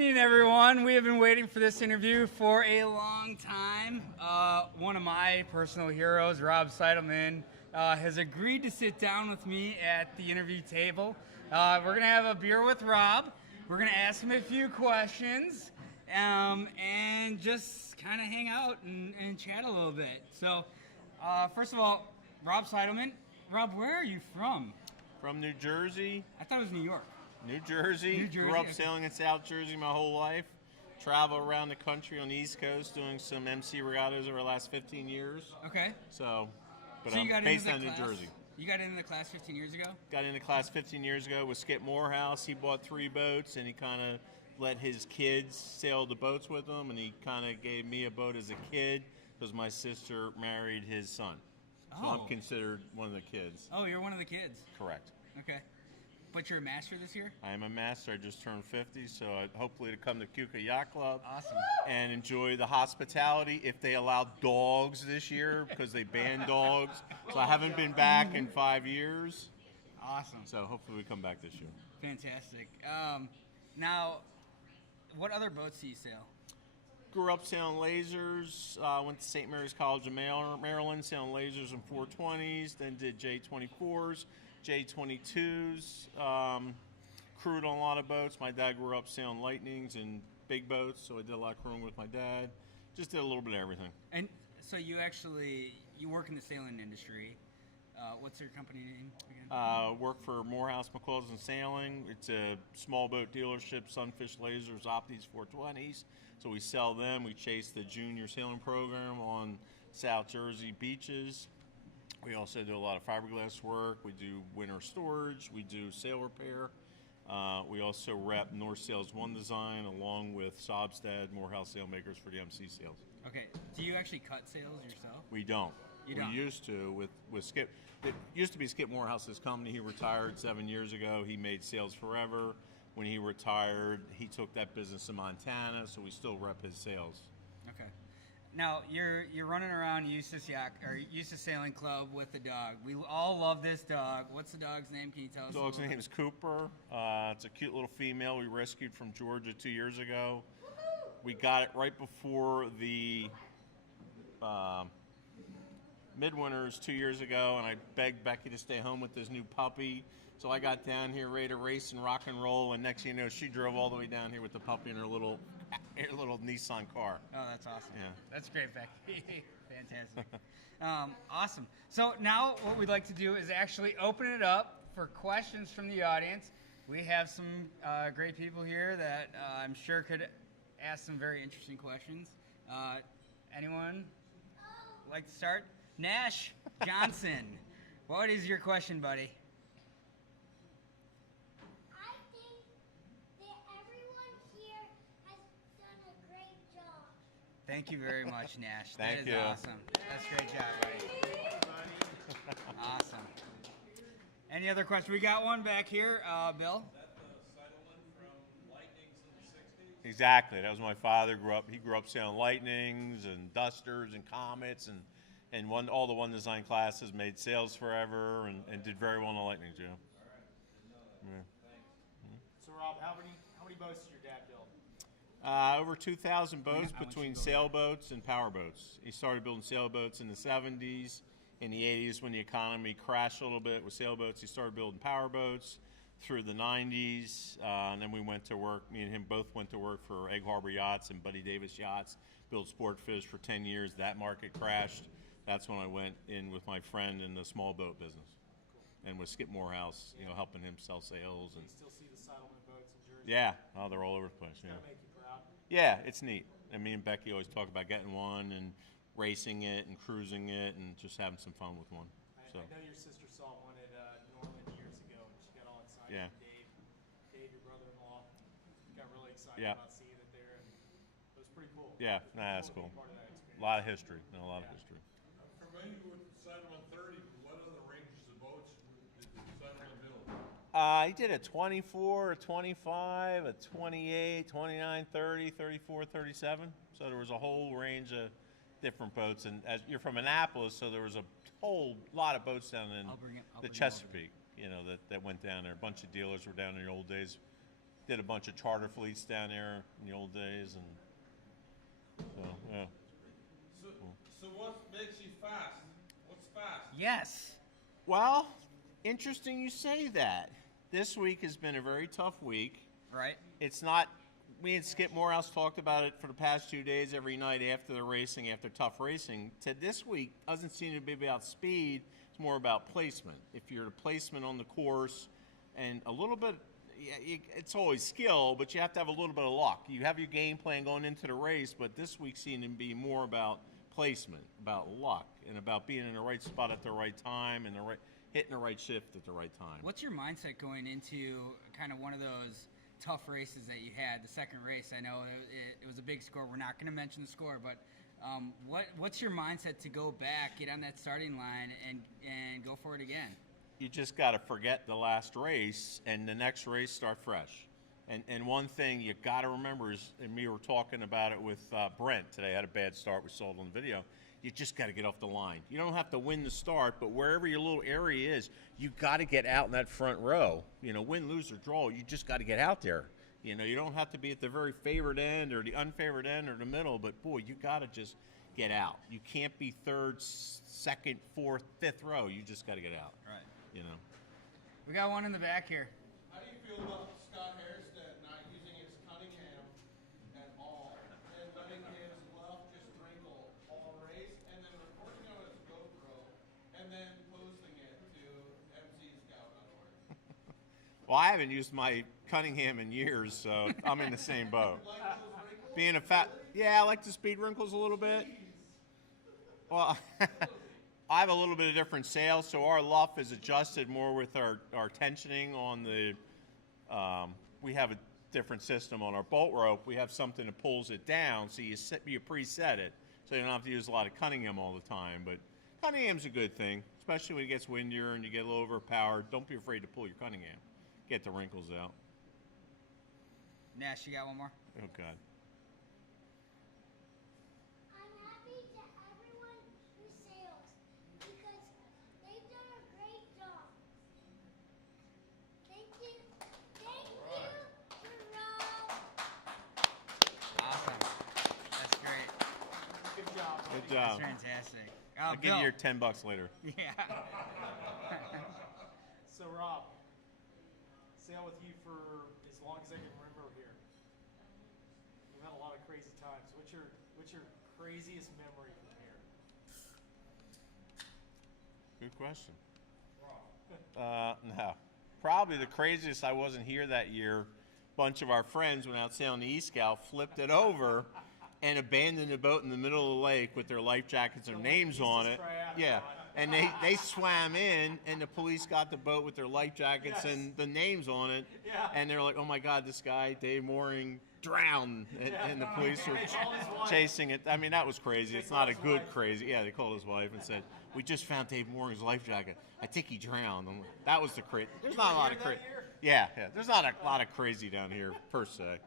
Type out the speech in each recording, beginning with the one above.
evening, everyone. We have been waiting for this interview for a long time. One of my personal heroes, Rob Seidelmann, has agreed to sit down with me at the interview table. We're going to have a beer with Rob. We're going to ask him a few questions and just kind of hang out and chat a little bit. So, first of all, Rob Seidelmann. Rob, where are you from? From New Jersey. I thought it was New York. New Jersey. Grew up sailing in South Jersey my whole life. Travel around the country on the East Coast doing some MC regattas over the last 15 years. Okay. But I'm based out of New Jersey. You got into the class 15 years ago? Got into class 15 years ago with Skip Morehouse. He bought 3 boats and he kind of let his kids sail the boats with him, and he kind of gave me a boat as a kid because my sister married his son. So I'm considered one of the kids. Oh, you're one of the kids? Correct. Okay. But you're a master this year? I am a master. I just turned 50, so hopefully to come to Kuka Yacht Club. Awesome. And enjoy the hospitality if they allow dogs this year, because they banned dogs. So I haven't been back in 5 years. Awesome. So hopefully we come back this year. Fantastic. Now, what other boats do you sail? Grew up sailing lasers. Went to St. Mary's College of Maryland, sailing lasers and 420s. Then did J24s. J22s, crewed on a lot of boats. My dad grew up sailing Lightnings and big boats, so I did a lot of crewing with my dad. Just did a little bit of everything. And so you work in the sailing industry. What's your company name again? Work for Morehouse McCullough and Sailing. It's a small boat dealership, Sunfish Lasers, Opties 420s. So we sell them. We chase the junior sailing program on South Jersey beaches. We also do a lot of fiberglass work. We do winter storage. We do sail repair. We also rep North Sails One Design along with Sobstad, Morehouse Sailmakers for the MC Sails. Okay. Do you actually cut sails yourself? We don't. You don't? We used to with Skip. It used to be Skip Morehouse's company. He retired 7 years ago. He made Sails Forever. When he retired, he took that business to Montana, so we still rep his sails. Okay. Now you're running around Eustis Sailing Club with the dog. We all love this dog. What's the dog's name? Can you tell us? The dog's name is Cooper. It's a cute little female we rescued from Georgia 2 years ago. We got it right before the Midwinters 2 years ago, and I begged Becky to stay home with this new puppy. So I got down here ready to race and rock and roll, and next thing you know, she drove all the way down here with the puppy in her little Nissan car. Oh, that's awesome. Yeah. That's great, Becky. Fantastic. Awesome. So now what we'd like to do is actually open it up for questions from the audience. We have some great people here that I'm sure could ask some very interesting questions. Anyone like to start? Nash Johnson, what is your question, buddy? Thank you very much, Nash. Thank you. That is awesome. That's a great job, buddy. Awesome. Any other questions? We got one back here, Bill. Is that the Seidelmann from Lightnings in the 60s? Exactly. That was my father. He grew up sailing Lightnings and Dusters and Comets and all the One Design classes, made Sails Forever and did very well on the Lightnings, you know. All right. Didn't know that. Yeah. Thanks. So Rob, how many boats did your dad build? Over 2,000 boats between sailboats and powerboats. He started building sailboats in the 70s. In the 80s, when the economy crashed a little bit with sailboats, he started building powerboats through the 90s. And then we went to work, me and him both went to work for Egg Harbor Yachts and Buddy Davis Yachts, built sport fish for 10 years. That market crashed. That's when I went in with my friend in the small boat business. And with Skip Morehouse, helping him sell sails. You And still see the Seidelmann boats in Jersey? yeah, they're all over the place. It's gotta make you proud. Yeah, it's neat. And me and Becky always talk about getting one and racing it and cruising it and just having some fun with one. I know your sister saw one at Norland years ago, and she got all excited. Yeah. Dave, your brother-in-law, got really excited Yeah. about seeing it there, and it was pretty cool. Yeah, that's to be cool. part of that experience. A lot of history. A lot of history. I'm familiar with Seidelmann 30, but what other ranges of boats did Seidelmann build? He did a 24, a 25, a 28, 29, 30, 34, 37. So there was a whole range of different boats. And as you're from Annapolis, so there was a whole lot of boats down in I'll bring the it over. Chesapeake, that went down there. A bunch of dealers were down in the old days. did a bunch of charter fleets down there in the old days, and so yeah. So what makes you fast? What's fast? Yes. Well, interesting you say that. This week has been a very tough week. Right. It's not. Me and Skip Morehouse talked about it for the past 2 days every night after the racing, after tough racing. To this week doesn't seem to be about speed. It's more about placement. If you're the placement on the course, and a little bit, it's always skill, but you have to have a little bit of luck. You have your game plan going into the race, but this week seemed to be more about placement, about luck, and about being in the right spot at the right time and hitting the right shift at the right time. What's your mindset going into kind of one of those tough races that you had? The second race, I know it was a big score. We're not going to mention the score, but what's your mindset to go back, get on that starting line, and go for it again? You just got to forget the last race and the next race start fresh. And one thing you got to remember is, and we were talking about it with Brent today. I had a bad start. We saw it on the video. You just got to get off the line. You don't have to win the start, but wherever your little area is, you got to get out in that front row. You know, win, lose, or draw, you just got to get out there. You know, you don't have to be at the very favored end or the unfavored end or the middle, but boy, you got to just get out. You can't be third, second, fourth, fifth row. You just got to get out. Right. You know. We got one in the back here. How do you feel about Scott Harrison not using his Cunningham at all and letting his left just wrinkle all race and then recording on his GoPro and then posting it to mcscout.org? Well, I haven't used my Cunningham in years, so I'm in the same boat. Like those wrinkles? Being a fat, yeah, I like the speed wrinkles a little bit. Well, I have a little bit of different sails, so our luff is adjusted more with our tensioning on the. We have a different system on our bolt rope. We have something that pulls it down, so you preset it, so you don't have to use a lot of Cunningham all the time. But Cunningham's a good thing, especially when it gets windier and you get a little overpowered. Don't be afraid to pull your Cunningham. Get the wrinkles out. Nash, you got one more? Oh God. I'm happy to everyone who sails because they've done a great job. Thank you. Thank you to Rob. Awesome. That's great. Good job. Good That's job. fantastic. I'll give you your $10 later. Yeah. So Rob, sail with you for as long as I can remember here. You've had a lot of crazy times. What's your craziest memory from here? Good question. No. Probably the craziest, I wasn't here that year. Bunch of our friends went out sailing the E-Scout, flipped it over, and abandoned the boat in the middle of the lake with their life jackets and names on it. Yeah. And they swam in, and the police got the boat with their life jackets and the names on it. Yeah. And they're like, oh my God, this guy, Dave Mooring, drowned. And the police were chasing it. I mean, that was crazy. It's not a good crazy. Yeah, they called his wife and said, we just found Dave Mooring's life jacket. I think he drowned. That was the crazy. There's not a lot of crazy. Yeah. There's not a lot of crazy down here, per se.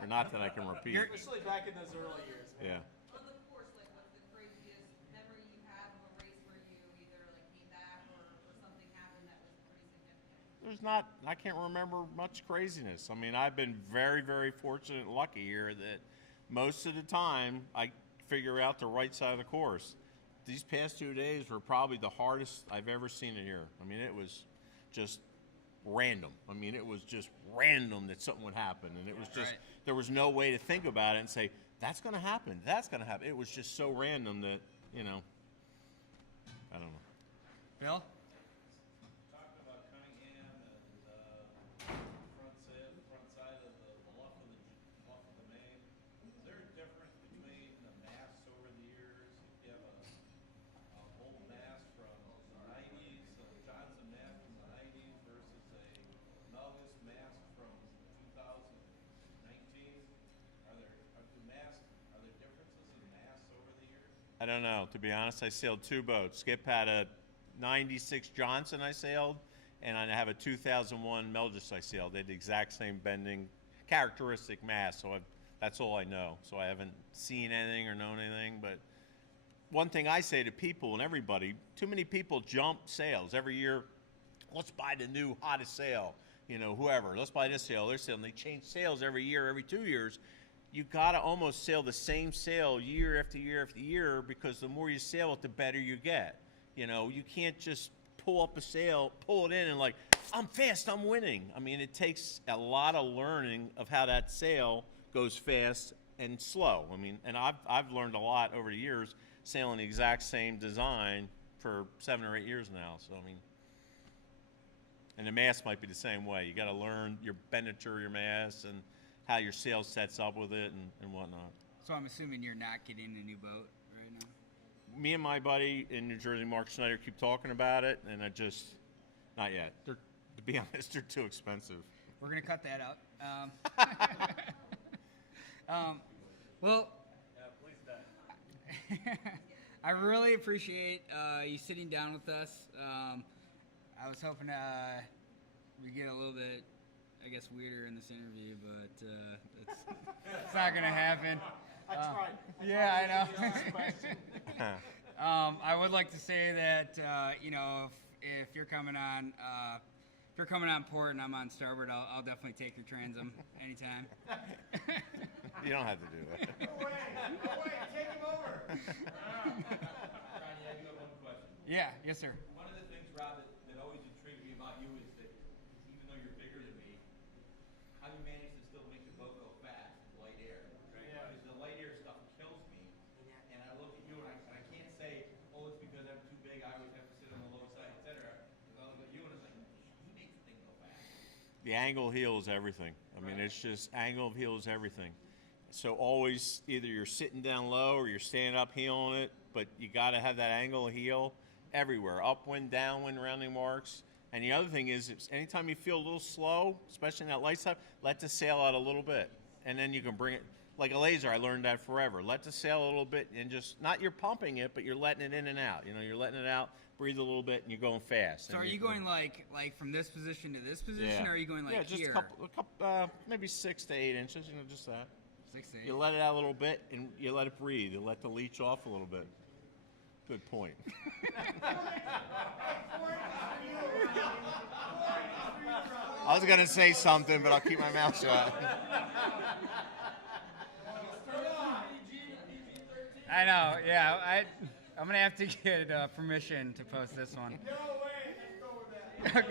Or not that I can repeat. Especially back in those early years, man. Yeah. On the course, like, what's the craziest memory you have of a race where you either like came back or something happened that was pretty significant? There's not, I can't remember much craziness. I mean, I've been very, very fortunate and lucky here that most of the time I figure out the right side of the course. These past 2 days were probably the hardest I've ever seen it here. I mean, it was just random. I mean, it was just random that something would happen. And it was just, there was no way to think about it and say, that's going to happen, that's going to happen. It was just so random that, you know, I don't know. Bill? Talking about Cunningham and front side of the luff of the main. Is there a difference between the masts over the years? If you have a old mast from the 90s, a Johnson mast from the 90s versus a Melgus mast from 2019, are there differences in masts over the years? I don't know. To be honest, I sailed 2 boats. Skip had a 96 Johnson I sailed, and I have a 2001 Melgus I sailed. They had the exact same bending characteristic mast, so that's all I know. So I haven't seen anything or known anything. But one thing I say to people and everybody, too many people jump sails every year. Let's buy the new hottest sail. you know, whoever. Let's buy this sail, their sail, and they change sails every year, every 2 years. You gotta almost sail the same sail year after year after year, because the more you sail it, the better you get. You know, you can't just pull up a sail, pull it in, and like, I'm fast, I'm winning. I mean, it takes a lot of learning of how that sail goes fast and slow. I mean, and I've learned a lot over the years sailing the exact same design for 7 or 8 years now. So I mean, and the mast might be the same way. You got to learn your benditure, your mast, and how your sail sets up with it and whatnot. So I'm assuming you're not getting a new boat right now? Me and my buddy in New Jersey, Mark Schneider, keep talking about it, and I just, not yet. To be honest, they're too expensive. We're going to cut that out. Well, Please don't. I really appreciate you sitting down with us. I was hoping we get a little bit, I guess, weirder in this interview, but it's not going to happen. I tried. Yeah, I know. Question. I would like to say that you know, if you're coming on port and I'm on starboard, I'll definitely take your transom anytime. You don't have to do that. No way, take him over. Johnny, I do have one question. Yeah, yes, sir. One of the things, Rob, that always intrigued me about you is that even though you're bigger than me, how you manage to still make the boat go fast in light air, right? Yeah. Because the light air stuff kills me, and I look at you and I can't say, oh, it's because I'm too big, I always have to sit on the low side, etc. Because I look at you and it's like, he makes the thing go fast. The angle of heel is everything. I mean, it's just angle of heel is everything. So always either you're sitting down low or you're standing up heeling it, but you got to have that angle of heel everywhere, upwind, downwind, rounding marks. And the other thing is, anytime you feel a little slow, especially in that light side, let the sail out a little bit, and then you can bring it like a laser. I learned that forever. Let the sail a little bit, and just not you're pumping it, but you're letting it in and out. You know, you're letting it out, breathe a little bit, and you're going fast. So are you going like from this position to this position, or are you going like just here? a couple, maybe 6 to 8 inches. You know, just that. 6 to 8. You let it out a little bit, and you let it breathe. You let the leech off a little bit. Good point. I was gonna say something, but I'll keep my mouth shut. I know. Yeah, I'm gonna have to get permission to post this one. No way, let's go with that.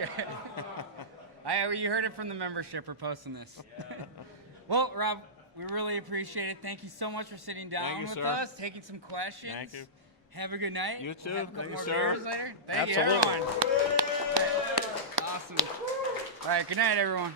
Okay. You heard it from the membership. We're posting this. Well, Rob, we really appreciate it. Thank you so much for sitting down with sir. us, taking some questions. Thank you. Have a good night. You too. We'll have a couple Thank you, more sir. beers later. Thank Absolutely. you, everyone. Awesome. All right. Good night, everyone.